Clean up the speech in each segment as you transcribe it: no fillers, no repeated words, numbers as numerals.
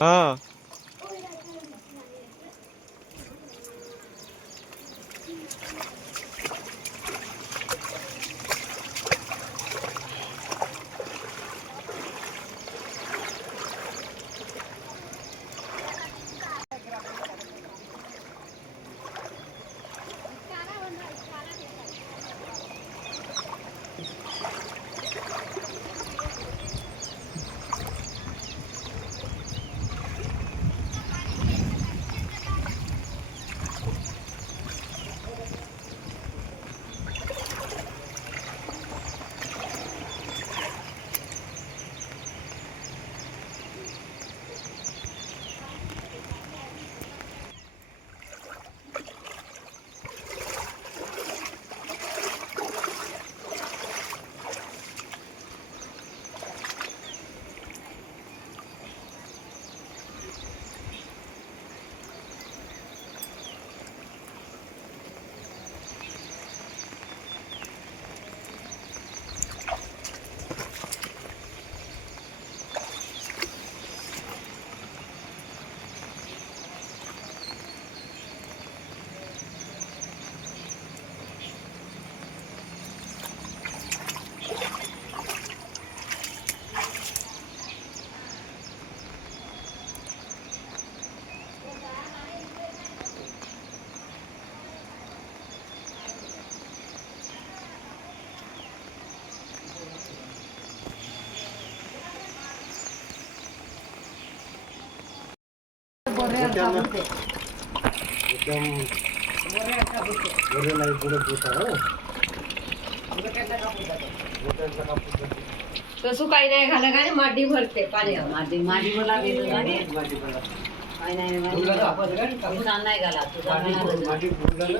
हाँ तसं काही नाही घाला काय माती भरते पाणी माती माती मला देतो आणि काय नाही नाही घाला तुझा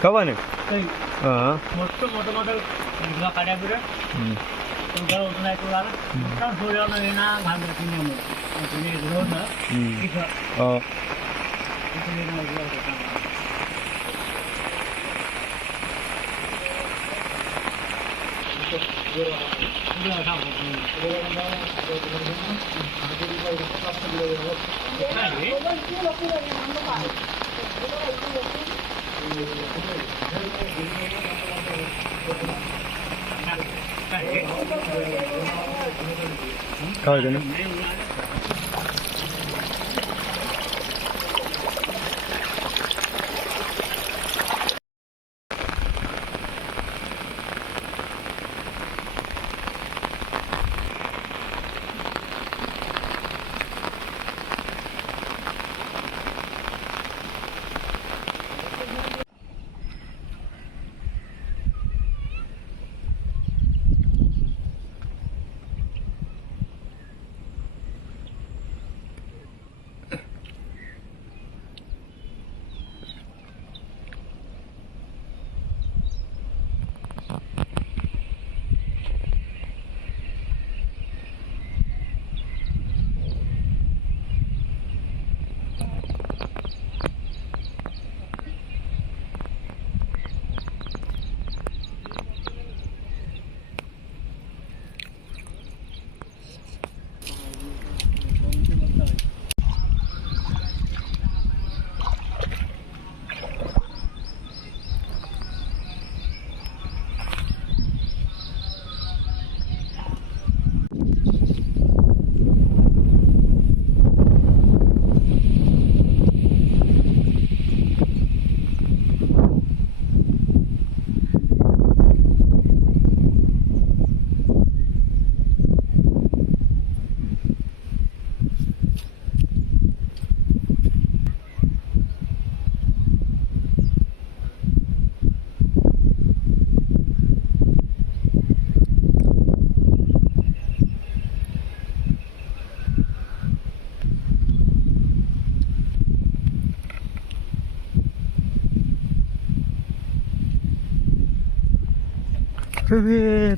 kawan ni? मोठं काड्या बिर उतरून नाही तुला सूर्य ना घालून रोड కాదు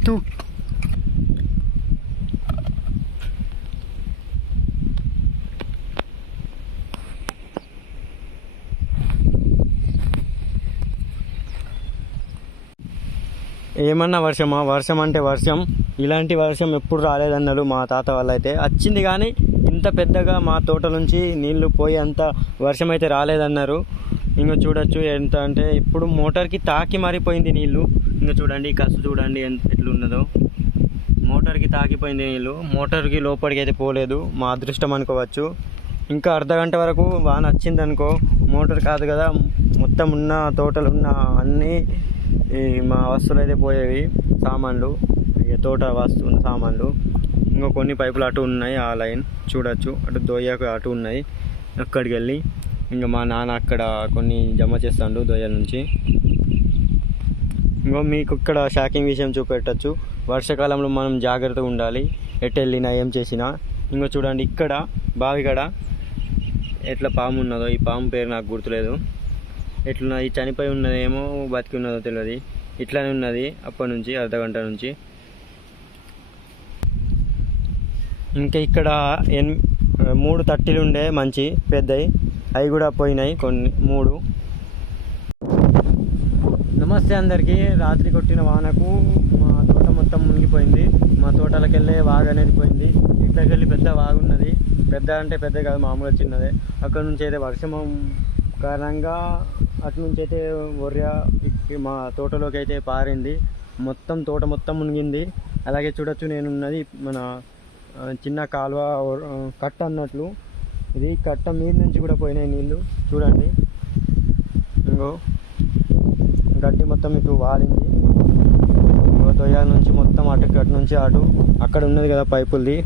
tu ఏమన్నా వర్షమా? వర్షం అంటే వర్షం, ఇలాంటి వర్షం ఎప్పుడు రాలేదన్నారు మా తాత వాళ్ళు. అయితే వచ్చింది కానీ ఇంత పెద్దగా మా తోట నుంచి నీళ్లు పోయి అంత వర్షం అయితే రాలేదన్నారు. ఇంకా చూడొచ్చు ఎంత అంటే ఇప్పుడు మోటార్కి తాకి మారిపోయింది నీళ్ళు. ఇంకా చూడండి కసు చూడండి ఎట్లున్నదో, మోటార్కి తాకిపోయింది నీళ్ళు. మోటార్కి లోపలికి అయితే పోలేదు, మా అదృష్టం అనుకోవచ్చు. ఇంకా అర్ధగంట వరకు వాన వచ్చింది అనుకో, మోటార్ కాదు కదా, మొత్తం ఉన్న తోటలు ఉన్న అన్నీ మా వస్తువులు అయితే పోయేవి, సామాన్లు, ఇక తోట వస్తువున్న సామాన్లు. ఇంకా కొన్ని పైపులు అటు ఉన్నాయి, ఆ లైన్ చూడొచ్చు, అటు దొయ్యకు అటు ఉన్నాయి. అక్కడికి వెళ్ళి ఇంకా మా నాన్న అక్కడ కొన్ని జమ చేస్తాడు దొయ్యల నుంచి. ఇంకో మీకు ఇక్కడ షాకింగ్ విషయం చూపెట్టచ్చు, వర్షాకాలంలో మనం జాగ్రత్తగా ఉండాలి ఎటు వెళ్ళినా ఏం చేసినా. ఇంకో చూడండి ఇక్కడ బావిగడ ఎట్లా పాము ఉన్నదో, ఈ పాము పేరు నాకు గుర్తులేదు, ఎట్లున్నది చనిపోయి ఉన్నదేమో బతికి ఉన్నదో తెలియదు, ఇట్లానే ఉన్నది అప్పటి నుంచి అర్ధగంట నుంచి. ఇంకా ఇక్కడ 3 తట్టిలు ఉండే మంచి పెద్దవి, అవి కూడా పోయినాయి కొన్ని 3. నమస్తే అందరికీ. రాత్రి కొట్టిన వానకు మా తోట మొత్తం మునిగిపోయింది, మా తోటలకు వెళ్ళే వాగు అనేది పోయింది. ఇక్కడికి వెళ్ళి పెద్ద వాగు ఉన్నది, పెద్ద అంటే పెద్ద కాదు, మామూలుగా చిన్నదే. అక్కడ నుంచి అయితే వర్షం కారణంగా అటు నుంచి అయితే ఒర్ర మా తోటలోకి అయితే పారింది, మొత్తం తోట మొత్తం మునిగింది. అలాగే చూడొచ్చు నేనున్నది మన చిన్న కాలువ కట్ట అన్నట్లు, ఇది కట్ట మీద నుంచి కూడా పోయినాయి నీళ్ళు చూడండి. ఇంకో గడ్డి మొత్తం ఇప్పుడు వాలింది, ఇంకో దొయ్యాల నుంచి మొత్తం అటు నుంచి అటు అక్కడ ఉన్నది కదా పైపులది,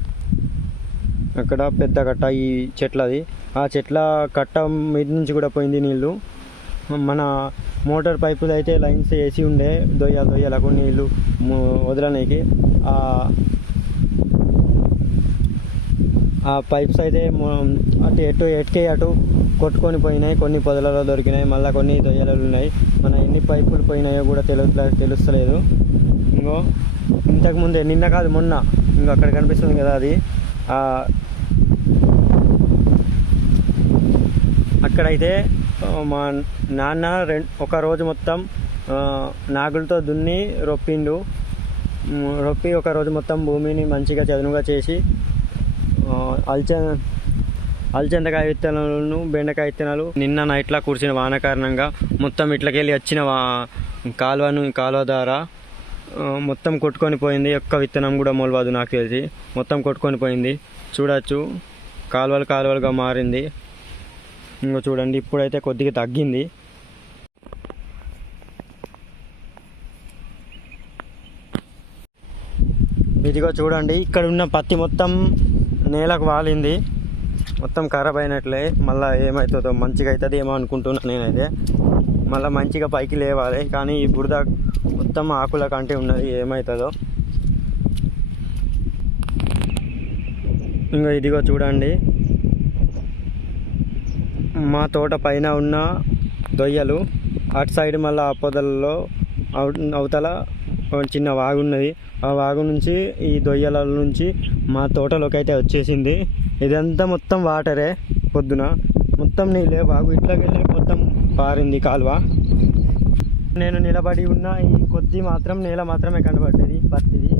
అక్కడ పెద్ద కట్ట ఈ చెట్లది, ఆ చెట్ల కట్ట మీద నుంచి కూడా పోయింది నీళ్ళు. మన మోటార్ పైపులు అయితే లైన్స్ వేసి ఉండే దొయ్యలకు నీళ్ళు వదలడానికి, ఆ పైప్స్ అయితే అటు ఎటుకే అటు కొట్టుకొని పోయినాయి, కొన్ని పొదలలో దొరికినాయి, మళ్ళీ కొన్ని దొయ్యలు ఉన్నాయి. మన ఎన్ని పైపులు పోయినాయో కూడా తెలుస్తలేదు. ఇంకో ఇంతకుముందే నిన్న కాదు మొన్న, ఇంకో అక్కడ కనిపిస్తుంది కదా అది, అక్కడైతే మా నాన్న ఒక రోజు మొత్తం నాగులతో దున్ని రొప్పిండు. రొప్పి ఒక రోజు మొత్తం భూమిని మంచిగా చదునుగా చేసి అల్చందకాయ విత్తనాలను బెండకాయ విత్తనాలు నిన్న నైట్లా కురిసిన వాన కారణంగా మొత్తం ఇట్లకెళ్ళి వచ్చిన కాలువ ద్వారా మొత్తం కొట్టుకొని పోయింది. ఒక్క విత్తనం కూడా మొలవదు నాకు తెలిసి, మొత్తం కొట్టుకొని పోయింది. చూడొచ్చు కాలువలుగా మారింది. ఇంకో చూడండి, ఇప్పుడైతే కొద్దిగా తగ్గింది. ఇదిగో చూడండి, ఇక్కడ ఉన్న పత్తి మొత్తం నేలకు వాలింది, మొత్తం ఖరాబ్ అయినట్లే. మళ్ళీ ఏమవుతుందో, మంచిగా అవుతుంది ఏమో అనుకుంటున్నాను నేనైతే. మళ్ళీ మంచిగా పైకి లేవాలి, కానీ ఈ బురద మొత్తం ఆకుల కంటే ఉన్నది, ఏమవుతుందో. ఇంకా ఇదిగో చూడండి, మా తోట పైన ఉన్న దొయ్యలు అటు సైడ్ మళ్ళీ ఆ పొదలలో అవతల చిన్న వాగు ఉన్నది. ఆ వాగు నుంచి ఈ దొయ్యల నుంచి మా తోటలోకి అయితే వచ్చేసింది. ఇదంతా మొత్తం వాటరే, పొద్దున మొత్తం నీళ్ళే. వాగు ఇట్లాకెళ్ళి మొత్తం పారింది కాలువ. నేను నిలబడి ఉన్న ఈ కొద్ది మాత్రం నేల మాత్రమే కనబడ్డది పత్తిది.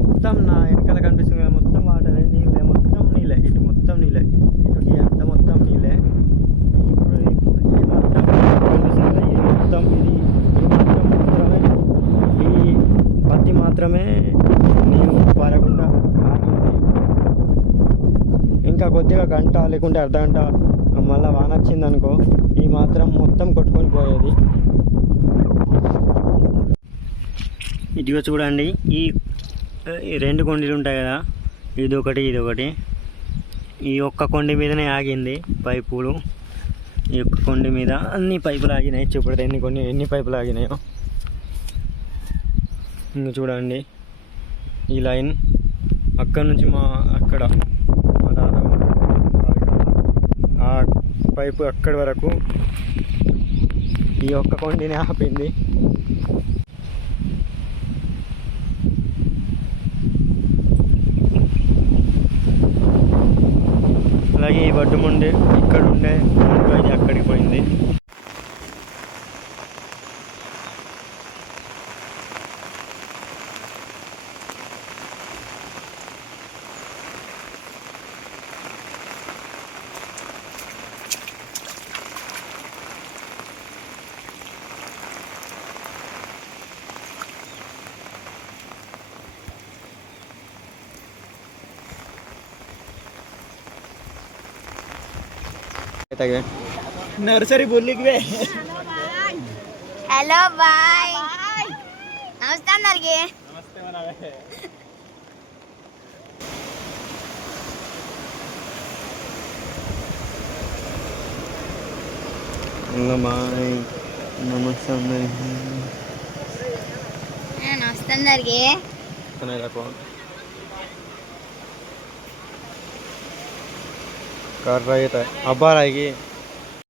మొత్తం నా వెనకాల కనిపిస్తుంది కదా, మొత్తం వాటరే, నీళ్ళే, మొత్తం నీళ్ళే. ఇటు మొత్తం నీళ్ళే, ఇటుకి అంత మొత్తం నీళ్ళే. ఇప్పుడు ఈ మాత్రం కనిపిస్తుంది, ఇది మొత్తం మాత్రమే, ఈ పత్తి మాత్రమే నీళ్ళు పారకుండా ఆగింది. ఇంకా కొద్దిగా గంట లేకుంటే అర్ధ గంట మళ్ళీ వాన వచ్చిందనుకో, ఈ మాత్రం మొత్తం కొట్టుకొని పోయేది. ఇదిగో చూడండి, ఈ రెండు కొండలు ఉంటాయి కదా, ఇదొకటి. ఈ ఒక్క కొండ మీదనే ఆగింది పైపులు. ఈ ఒక్క కొండ మీద అన్ని పైపులు ఆగినాయి. చూపడితే ఎన్ని పైపులు ఆగినాయో. ఇంకా చూడండి, ఈ లైన్ అక్కడ నుంచి మా దాదా ఆ పైపు అక్కడి వరకు ఈ ఒక్క కొండిని ఆపింది. అలాగే ఈ వడ్డు ముండే ఇక్కడ ఉండే ఇది అక్కడికి పోయింది. नर्सरी बोलली की हेलो बाय नमस्ते అందరికి नमस्ते म्हणावे. నమస్తే అందరికి कर रहे थे अब आ रही